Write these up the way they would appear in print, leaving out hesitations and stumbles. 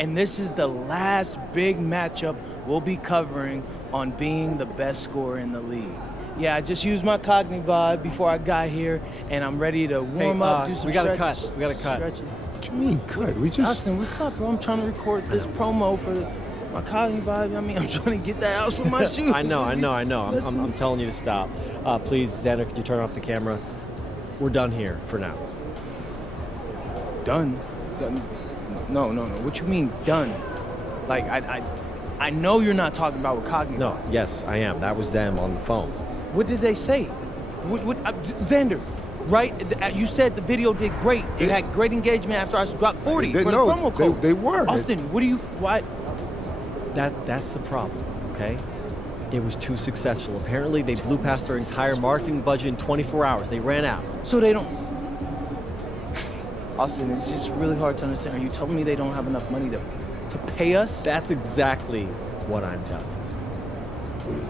And this is the last big matchup we'll be covering on being the best scorer in the league. Yeah, I just used my Cognivibe before I got here, and I'm ready to warm up, do some we gotta stretches. cut. We gotta cut. Stretches. What you mean cut? We just... Austin, what's up, bro? I'm trying to record this promo for my Cognivibe. I mean, I'm trying to get that out with my shoes. I know. I'm telling you to stop. Please, Xander, can you turn off the camera? We're done here for now. Done? No. What you mean done? Like, I know you're not talking about with Cognivibe. No, yes, I am. That was them on the phone. What did they say? Xander, right? You said the video did great. It had great engagement after I dropped 40 for the promo code. They were. Austin, what? That's the problem, okay? It was too successful. Apparently, they blew past their entire marketing budget in 24 hours. They ran out. So they don't... Austin, it's just really hard to understand. Are you telling me they don't have enough money to pay us? That's exactly what I'm telling you.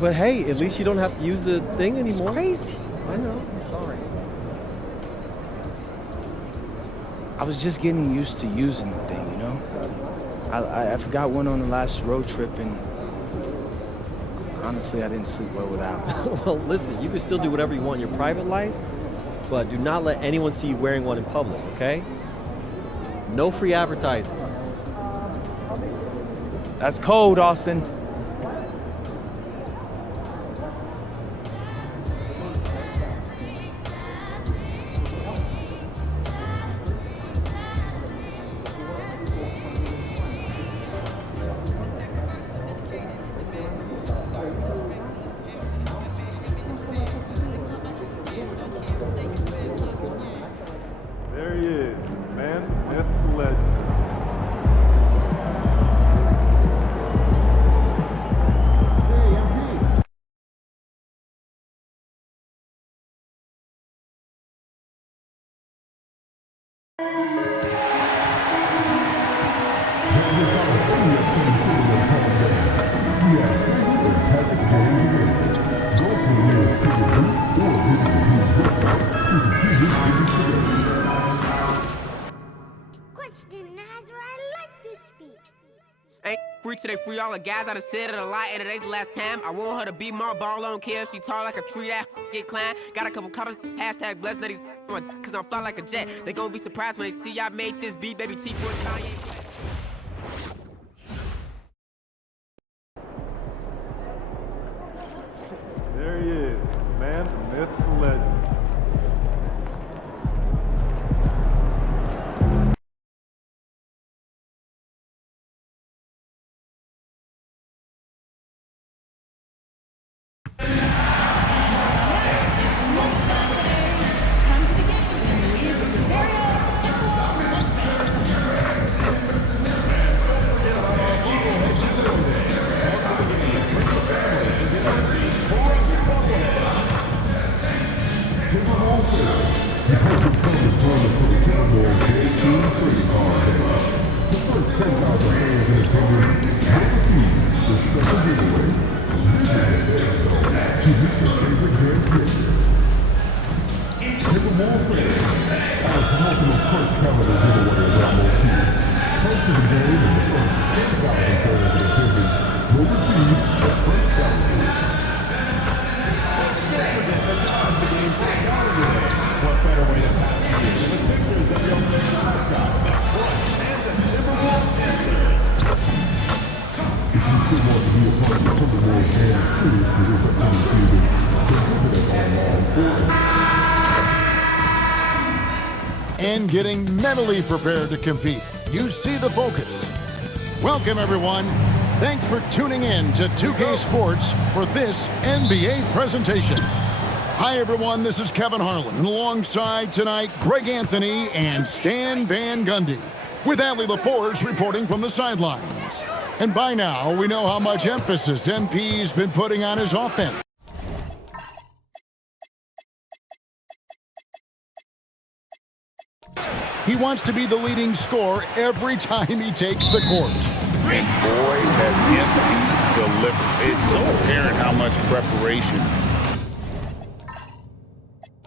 But hey, at least you don't have to use the thing anymore. It's crazy. I know, I'm sorry. I was just getting used to using the thing, you know? I forgot one on the last road trip, and honestly, I didn't sleep well without it. Well, listen, you can still do whatever you want in your private life, but do not let anyone see you wearing one in public, okay? No free advertising. That's cold, Austin. There he is, man, myth, legend. Free today, free all the guys. I done said it a lot, and it ain't the last time. I want her to be more ball. I don't care if she tall like a tree, that get climb. Got a couple comments, hashtag blessed, now these cause I'm fly like a jet. They gon' be surprised when they see I made this beat, baby Chief with Kanye. There he is, man, myth, legend. And getting mentally prepared to compete. You see the focus. Welcome, everyone. Thanks for tuning in to 2K Sports for this NBA presentation. Hi, everyone. This is Kevin Harlan, and alongside tonight, Greg Anthony and Stan Van Gundy, with Allie LaForge reporting from the sidelines. And by now, we know how much emphasis MP's been putting on his offense. He wants to be the leading scorer every time he takes the court. And boy, has Anthony delivered. It's so apparent how much preparation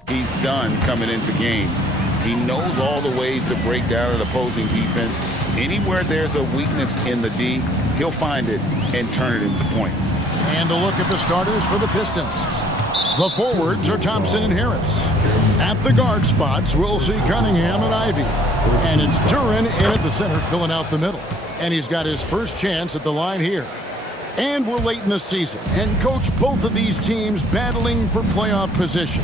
he's done coming into games. He knows all the ways to break down an opposing defense. Anywhere there's a weakness in the D, he'll find it and turn it into points. And a look at the starters for the Pistons. The forwards are Thompson and Harris. At the guard spots, we'll see Cunningham and Ivy. And it's Duren in at the center, filling out the middle. And he's got his first chance at the line here. And we're late in the season. And, Coach, both of these teams battling for playoff position.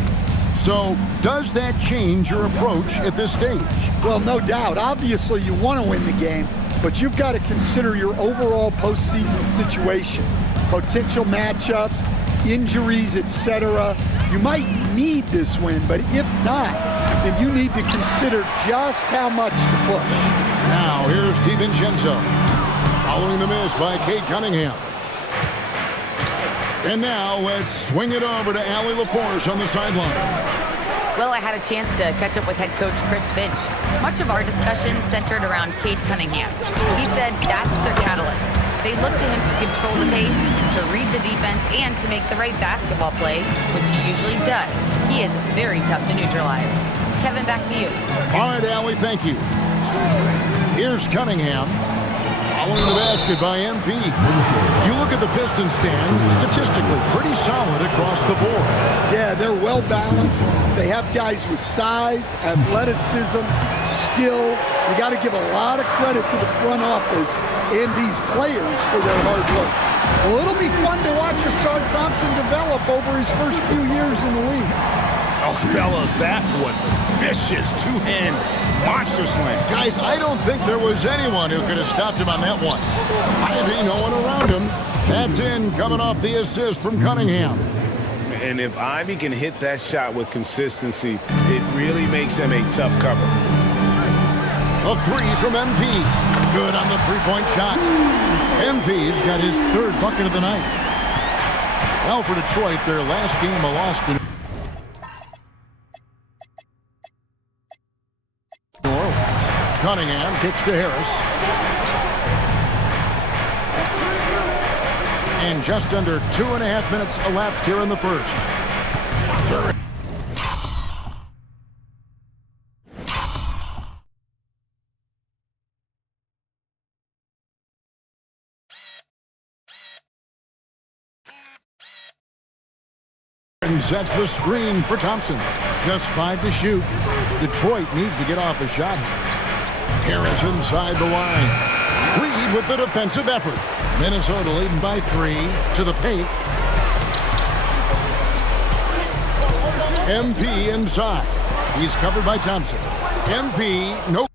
So, does that change your approach at this stage? Well, no doubt. Obviously, you want to win the game, but you've got to consider your overall postseason situation. Potential matchups, injuries, etc. You might need this win, but if not, then you need to consider just how much to put. Now, here's DiVincenzo. Following the miss by Cade Cunningham. And now, let's swing it over to Allie LaForce on the sideline. Well, I had a chance to catch up with head coach Chris Finch. Much of our discussion centered around Cade Cunningham. He said that's their catalyst. They look to him to control the pace, to read the defense, and to make the right basketball play, which he usually does. He is very tough to neutralize. Kevin, back to you. All right, Allie, thank you. Here's Cunningham. Following the basket by MP. You look at the Pistons stand, statistically pretty solid across the board. Yeah, they're well balanced. They have guys with size, athleticism, skill. You got to give a lot of credit to the front office and these players for their hard work. Well, it'll be fun to watch Ausar Thompson develop over his first few years in the league. Oh, fellas, that was a vicious two-hand monster slam. Guys, I don't think there was anyone who could have stopped him on that one. Ivy, no one around him. That's in, coming off the assist from Cunningham. And if Ivy can hit that shot with consistency, it really makes him a tough cover. A three from MP. Good on the three-point shot. MP's got his third bucket of the night. Well, for Detroit, their last game a loss to New Orleans. Cunningham kicks to Harris. And just under 2.5 minutes elapsed here in the first. And sets the screen for Thompson. Just 5 to shoot. Detroit needs to get off a shot. Harris inside the line. Lead with the defensive effort. Minnesota leading by 3 to the paint. MP inside. He's covered by Thompson. MP, no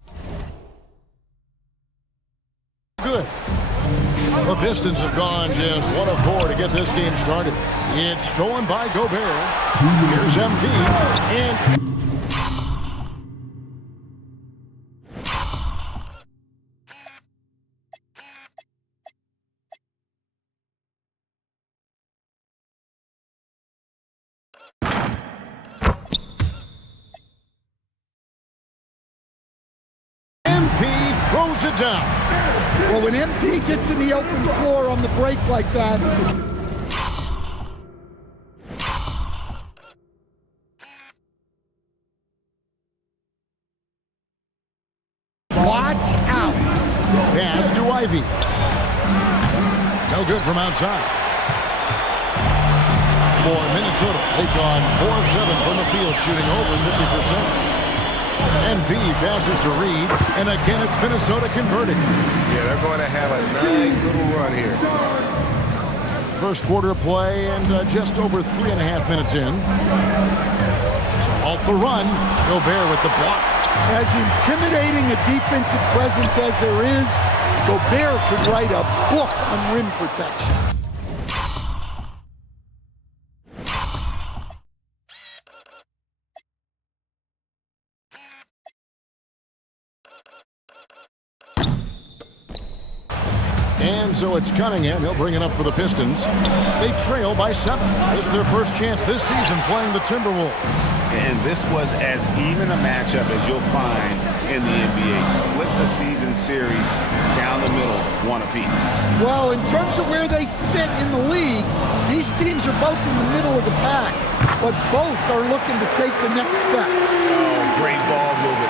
good. The Pistons have gone just 1 of 4 to get this game started. It's stolen by Gobert. Here's MP. And MP throws it down. Well, when MP gets in the open floor on the break like that, watch out. Pass to Ivy. No good from outside. For Minnesota, they've gone 4 of 7 from the field, shooting over 50%. MP passes to Reed, and again it's Minnesota converting. Yeah, they're going to have a nice little run here. First quarter play and just over 3.5 minutes in. To halt the run, Gobert with the block. As intimidating a defensive presence as there is, Gobert could write a book on rim protection. And so it's Cunningham. He'll bring it up for the Pistons. They trail by 7. It's their first chance this season playing the Timberwolves. And this was as even a matchup as you'll find in the NBA. Split the season series down the middle, 1 apiece. Well, in terms of where they sit in the league, these teams are both in the middle of the pack, but both are looking to take the next step. Oh, great ball movement.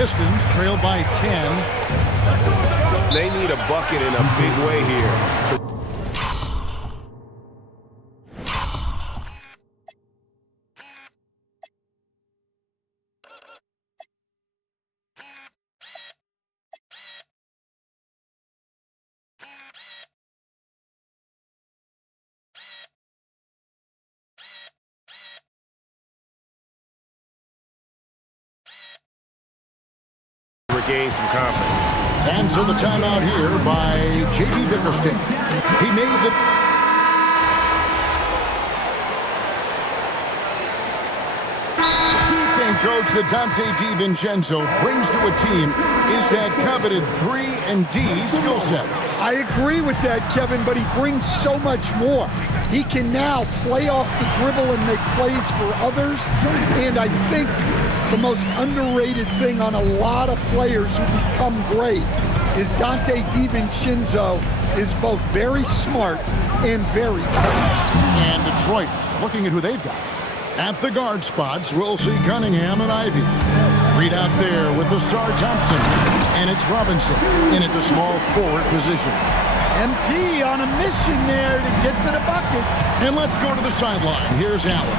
Pistons trail by 10. They need a bucket in a big way here. Regain some confidence. And so the timeout here by J.D. Bickerstaff. He made the... Key thing, coach, that Dante DiVincenzo brings to a team is that coveted 3-and-D skill set. I agree with that, Kevin, but he brings so much more. He can now play off the dribble and make plays for others, and I think the most underrated thing on a lot of players who become great is Dante DiVincenzo is both very smart and very tough. And Detroit, looking at who they've got. At the guard spots, we'll see Cunningham and Ivey. Reed out there with the Sar Thompson. And it's Robinson in at the small forward position. MP on a mission there to get to the bucket. And let's go to the sideline. Here's Allen.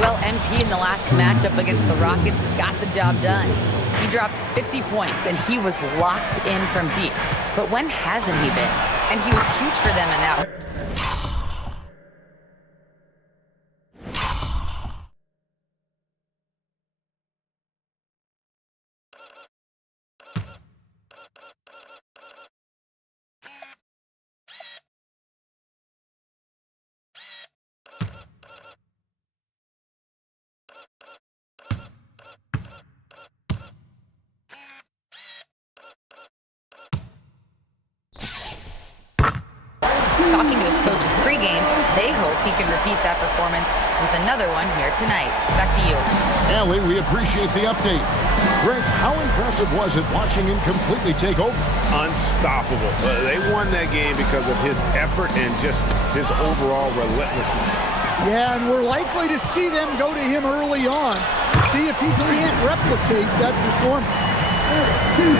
Well, MP in the last matchup against the Rockets got the job done. He dropped 50 points, and he was locked in from deep. But when hasn't he been? And he was huge for them in that. Talking to his coaches pregame, they hope he can repeat that performance with another one here tonight. Back to you. Ellie, we appreciate the update. Greg, how impressive was it watching him completely take over? Unstoppable. They won that game because of his effort and just his overall relentlessness. Yeah, and we're likely to see them go to him early on, see if he can't replicate that performance.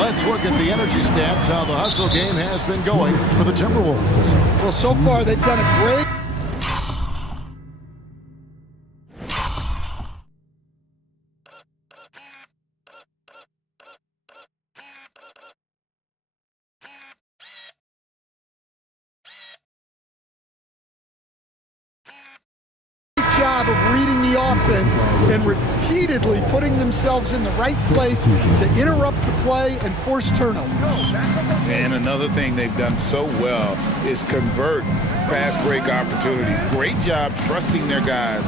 Let's look at the energy stats, how the hustle game has been going for the Timberwolves. Well, so far they've done a great job of reading the offense and repeatedly putting themselves in the right place to interrupt the play and force turnover. And another thing they've done so well is convert fast break opportunities. Great job trusting their guys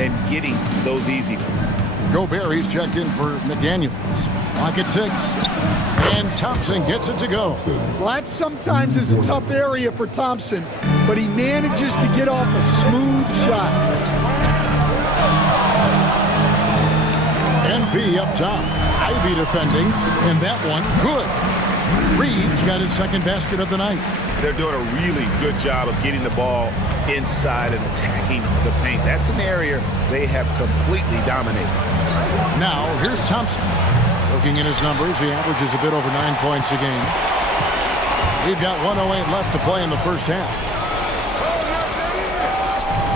and getting those easy ones. Gobert, he's checked in for McDaniels. Clock at 6. And Thompson gets it to go. Well, that sometimes is a tough area for Thompson, but he manages to get off a smooth shot. MP up top. Ivey defending, and that one good. Reed's got his second basket of the night. They're doing a really good job of getting the ball inside and attacking the paint. That's an area they have completely dominated. Now, here's Thompson. Looking at his numbers, he averages a bit over 9 points a game. We've got 1:08 left to play in the first half.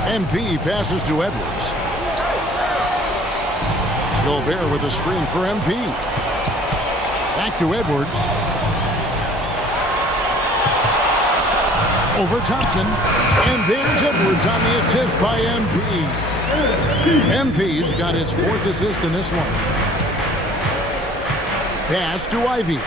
MP passes to Edwards. Gobert with a screen for MP. Back to Edwards. Over Thompson. And there's Edwards on the assist by MP. MP's got his 4th assist in this one. Pass to Ivey.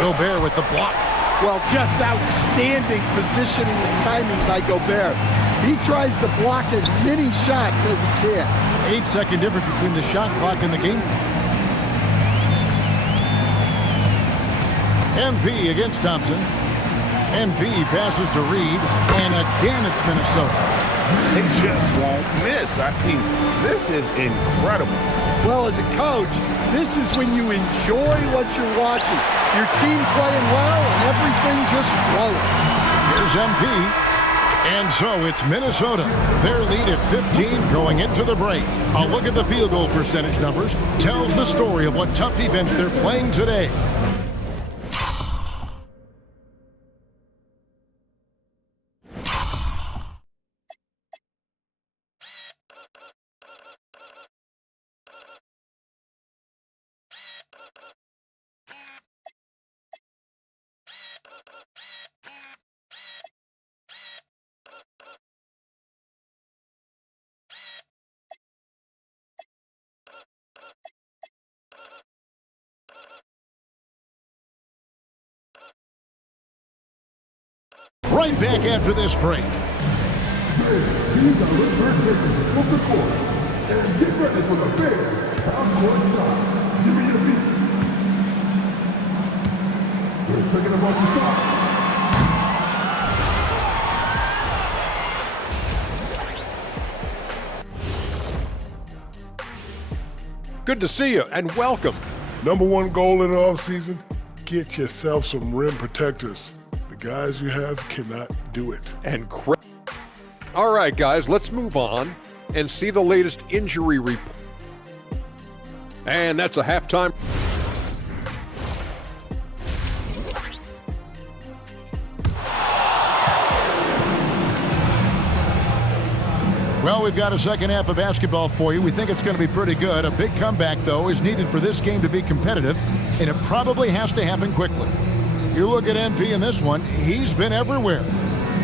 Gobert with the block. Well, just outstanding positioning and timing by Gobert. He tries to block as many shots as he can. 8-second difference between the shot clock and the game. MP against Thompson. MP passes to Reed, and again it's Minnesota. They just won't miss. I mean, this is incredible. Well, as a coach, this is when you enjoy what you're watching. Your team playing well and everything just flowing. Here's MP. And so it's Minnesota. Their lead at 15 going into the break. A look at the field goal percentage numbers tells the story of what tough defense they're playing today. Right back after this break. These are return from the court. And get ready for the Bears half-court shot. Give me your beat. They're taking them off the side. Good to see you and welcome. Number one goal in the offseason, get yourself some rim protectors. The guys you have cannot do it. And all right, guys, let's move on and see the latest injury report. And that's a halftime. Well, we've got a second half of basketball for you. We think it's going to be pretty good. A big comeback, though, is needed for this game to be competitive, and it probably has to happen quickly. You look at MP in this one, he's been everywhere.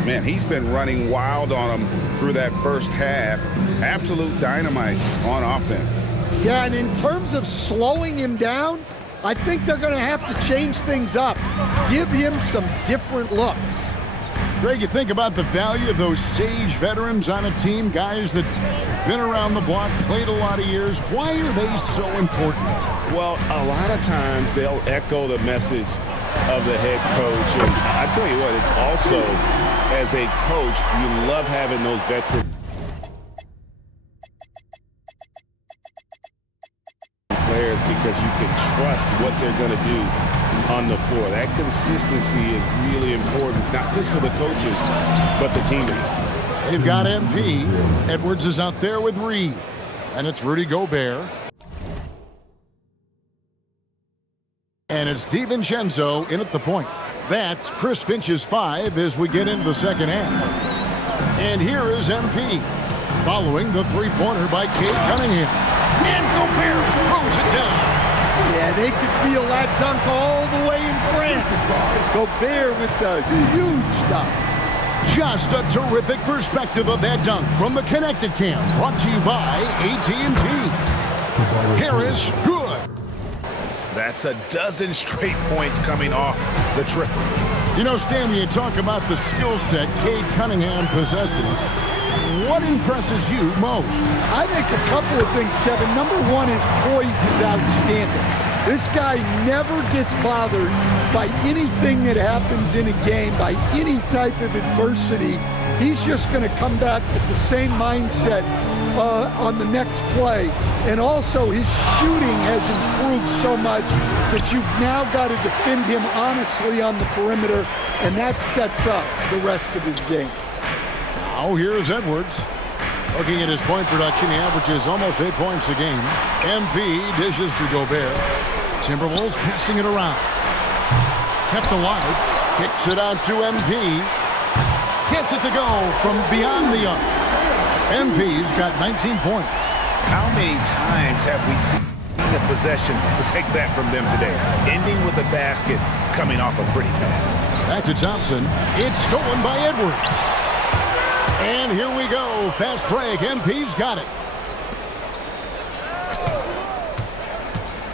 Man, he's been running wild on him through that first half. Absolute dynamite on offense. Yeah, and in terms of slowing him down, I think they're going to have to change things up. Give him some different looks. Greg, you think about the value of those sage veterans on a team, guys that been around the block, played a lot of years. Why are they so important? Well, a lot of times they'll echo the message of the head coach. And I tell you what, it's also, as a coach, you love having those veterans. Players, because you can trust what they're going to do on the floor. That consistency is really important, not just for the coaches, but the teammates. They've got MP. Edwards is out there with Reed. And it's Rudy Gobert. And it's DiVincenzo in at the point. That's Chris Finch's 5 as we get into the second half. And here is MP. Following the three-pointer by Cade Cunningham. And Gobert throws it down. Yeah, they could feel that dunk all the way in France. Gobert with the huge dunk. Just a terrific perspective of that dunk from the Connected Cam. Brought to you by AT&T. Harris, good. That's a dozen straight points coming off the triple. You know, Stan, when you talk about the skill set Cade Cunningham possesses, what impresses you most? I think a couple of things, Kevin. Number one, his poise is outstanding. This guy never gets bothered by anything that happens in a game, by any type of adversity. He's just going to come back with the same mindset on the next play. And also, his shooting has improved so much that you've now got to defend him honestly on the perimeter, and that sets up the rest of his game. Now here's Edwards. Looking at his point production, he averages almost 8 points a game. MP dishes to Gobert. Timberwolves passing it around. Kept alive. Kicks it out to MP. Gets it to go from beyond the arc. MP's got 19 points. How many times have we seen a possession like that from them today? Ending with a basket coming off a pretty pass. Back to Thompson. It's stolen by Edwards. And here we go. Fast break. MP's got it.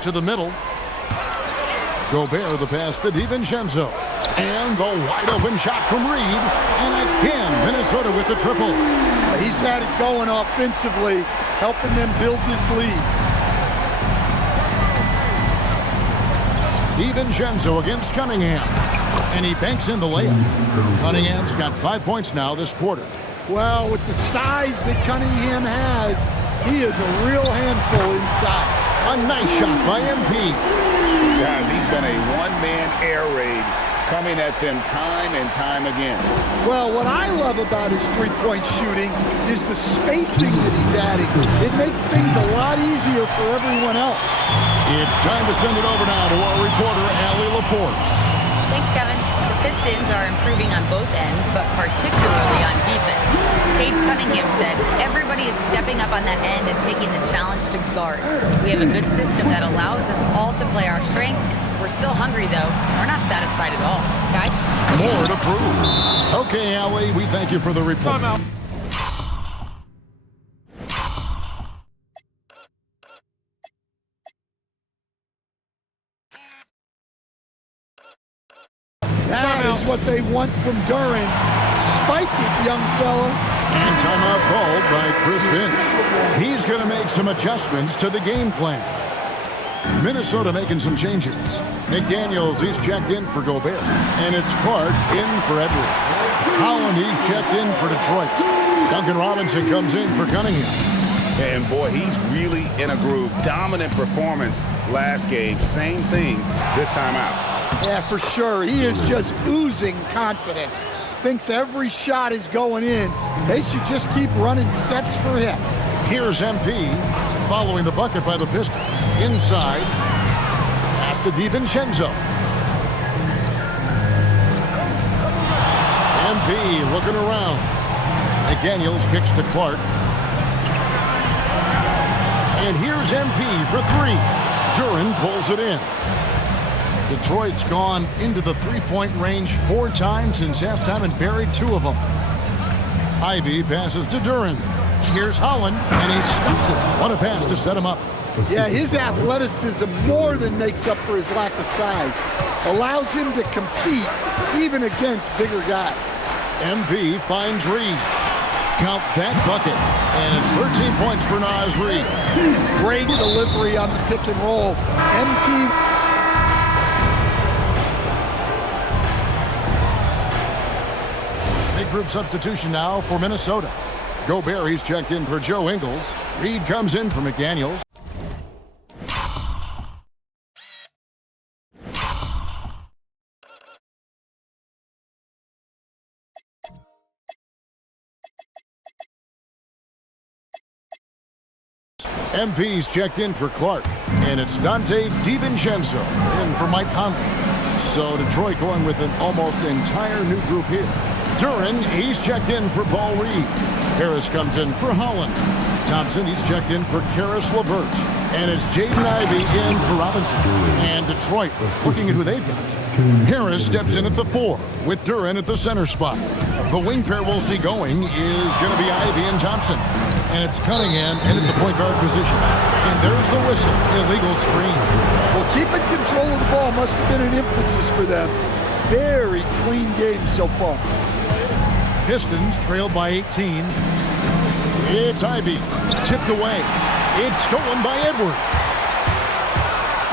To the middle. Gobert the pass to DiVincenzo. And the wide open shot from Reed. And again, Minnesota with the triple. He's had it going offensively, helping them build this lead. DiVincenzo against Cunningham. And he banks in the layup. Cunningham's got 5 points now this quarter. Well, with the size that Cunningham has, he is a real handful inside. A nice shot by MP. Guys, he's been a one-man air raid coming at them time and time again. Well, what I love about his three-point shooting is the spacing that he's adding. It makes things a lot easier for everyone else. It's time to send it over now to our reporter, Allie LaForce. Thanks, Kevin. The Pistons are improving on both ends, but particularly on defense. Cade Cunningham said, everybody is stepping up on that end and taking the challenge to guard. We have a good system that allows us all to play our strengths. We're still hungry, though. We're not satisfied at all. Guys? More to prove. Okay, Allie, we thank you for the report. Time out. That is what they want from Duren. Spike it, young fella. And timeout called by Chris Finch. He's going to make some adjustments to the game plan. Minnesota making some changes. McDaniels, he's checked in for Gobert. And it's Clark in for Edwards. Holland, he's checked in for Detroit. Duncan Robinson comes in for Cunningham. And boy, he's really in a groove. Dominant performance last game. Same thing this time out. Yeah, for sure. He is just oozing confidence. Thinks every shot is going in. They should just keep running sets for him. Here's MP following the bucket by the Pistons. Inside. Pass to DiVincenzo. MP looking around. McDaniels kicks to Clark. And here's MP for three. Duren pulls it in. Detroit's gone into the three-point range 4 times since halftime and buried 2 of them. Ivy passes to Duren. Here's Holland, and he stuffs it. What a pass to set him up. Yeah, his athleticism more than makes up for his lack of size. Allows him to compete even against bigger guys. MP finds Reed. Count that bucket. And it's 13 points for Naz Reid. Great delivery on the pick and roll. MP. Group substitution now for Minnesota. Gobert, he's checked in for Joe Ingles. Reed comes in for McDaniels. MP's checked in for Clark. And it's Dante DiVincenzo in for Mike Conley. So Detroit going with an almost entire new group here. Duren, he's checked in for Paul Reed. Harris comes in for Holland. Thompson, he's checked in for Karis LeVert. And it's Jaden Ivey in for Robinson. And Detroit looking at who they've got. Harris steps in at the 4 with Duren at the center spot. The wing pair we'll see going is going to be Ivey and Thompson. And it's Cunningham in at the point guard position. And there's the whistle. Illegal screen. Well, keeping control of the ball must have been an emphasis for them. Very clean game so far. Pistons trailed by 18. It's Ivy. Tipped away. It's stolen by Edwards.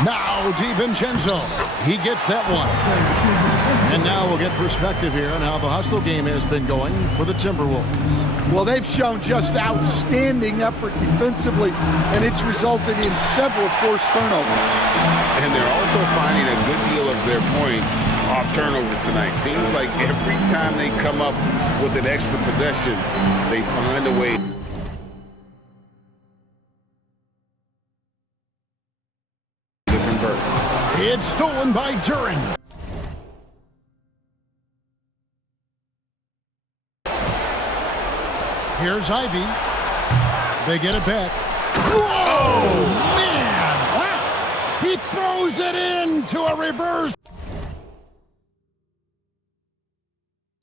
Now DiVincenzo. He gets that one. And now we'll get perspective here on how the hustle game has been going for the Timberwolves. Well, they've shown just outstanding effort defensively, and it's resulted in several forced turnovers. And they're also finding a good deal of their points off turnovers tonight. Seems like every time they come up with an extra possession, they find a way to convert. It's stolen by Duren. Here's Ivy. They get it back. Whoa, man! Wow. He throws it into a reverse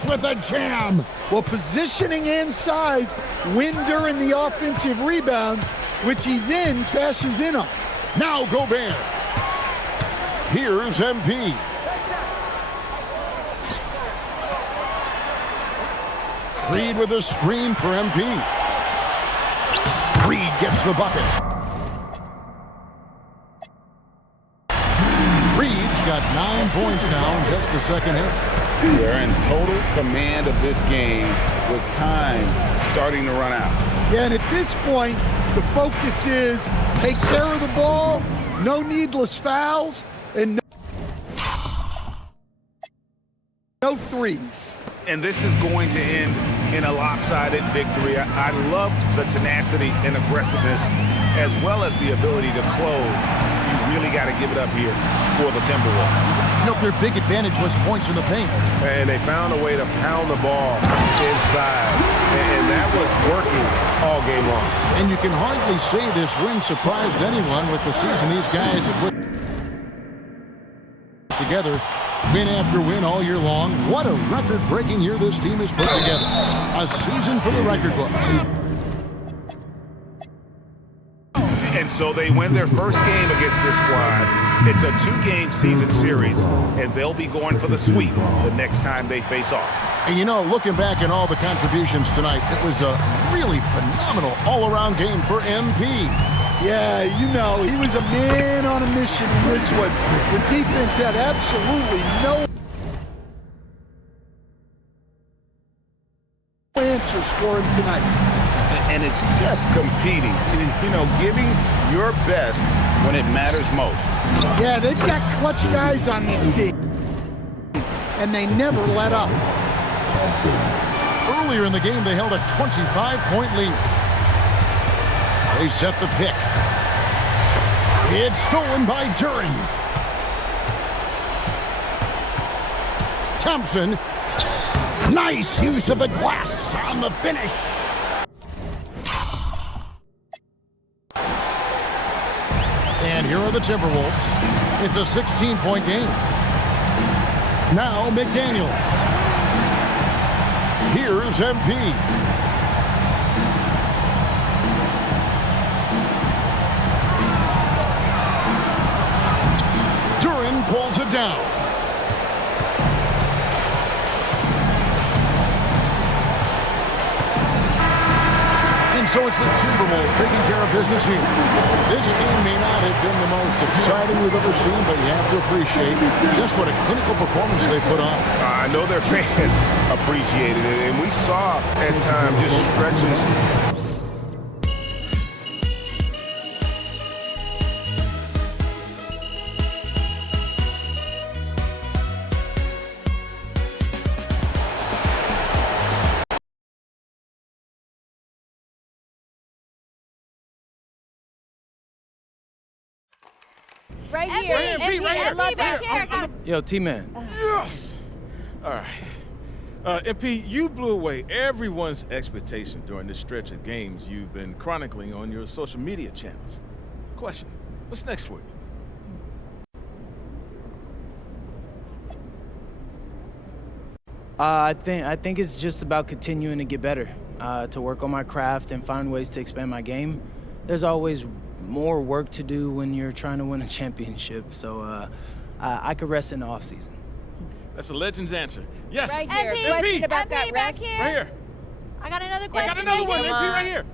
with a jam. Well, positioning and size win Duren the offensive rebound, which he then cashes in on. Now Gobert. Here's MP. Reed with a screen for MP. Reed gets the bucket. Reed's got 9 points now in just the second half. They're in total command of this game with time starting to run out. Yeah, and at this point, the focus is take care of the ball, no needless fouls, and No threes. And this is going to end in a lopsided victory. I love the tenacity and aggressiveness as well as the ability to close. You really got to give it up here for the Timberwolves. You know, their big advantage was points in the paint. And they found a way to pound the ball inside. And that was working all game long. And you can hardly say this win surprised anyone with the season these guys have put together. Win after win all year long. What a record-breaking year this team has put together. A season for the record books. And so they win their first game against this squad. It's a 2-game season series, and they'll be going for the sweep the next time they face off. And you know, looking back at all the contributions tonight, it was a really phenomenal all-around game for MP. Yeah, you know, he was a man on a mission in this one. The defense had absolutely no answers for him tonight. And it's just competing, you know, giving your best when it matters most. Yeah, they've got clutch guys on this team, and they never let up. Earlier in the game, they held a 25-point lead. They set the pick. It's stolen by Duren. Thompson. Nice use of the glass on the finish. And here are the Timberwolves. It's a 16-point game. Now McDaniel. Here's MP. Duren pulls it down. And so it's the Timberwolves taking care of business here. This game may not have been the most exciting we've ever seen, but you have to appreciate just what a clinical performance they put on. I know their fans appreciated it, and we saw at times just stretches. Right here. MP, right here. Yo, T-Man. Yes! All right. MP, you blew away everyone's expectation during this stretch of games you've been chronicling on your social media channels. Question, what's next for you? I think it's just about continuing to get better, to work on my craft and find ways to expand my game. There's always more work to do when you're trying to win a championship, so I could rest in the off season. That's a legend's answer. Yes. Right here. MP, Question about that back rest. here. right here. I got another I question. got another one, MP. MP, right here.